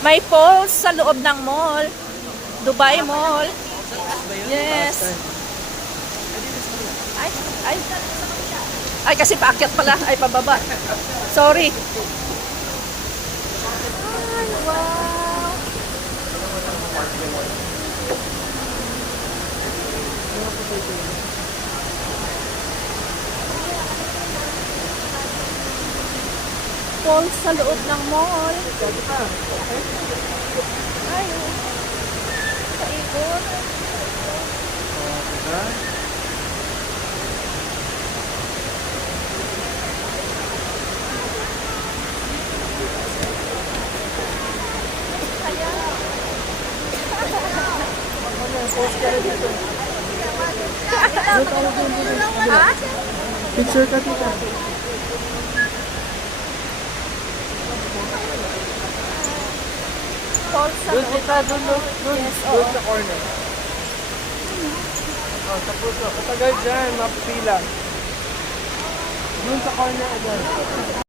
May falls sa loob ng mall. Dubai Mall. Yes. Ay, ay. Ay, kasi paakyat pala. Ay, pababa. Sorry. Ay, wow. Falls sa loob ng mall. Ay, paikot. Ha? Picture ka tita. Falls sa Doon loob. tita, doon. Yes, Doon oo. sa corner. Oh, tapos na. Patagal dyan, mapila. Doon sa corner agad.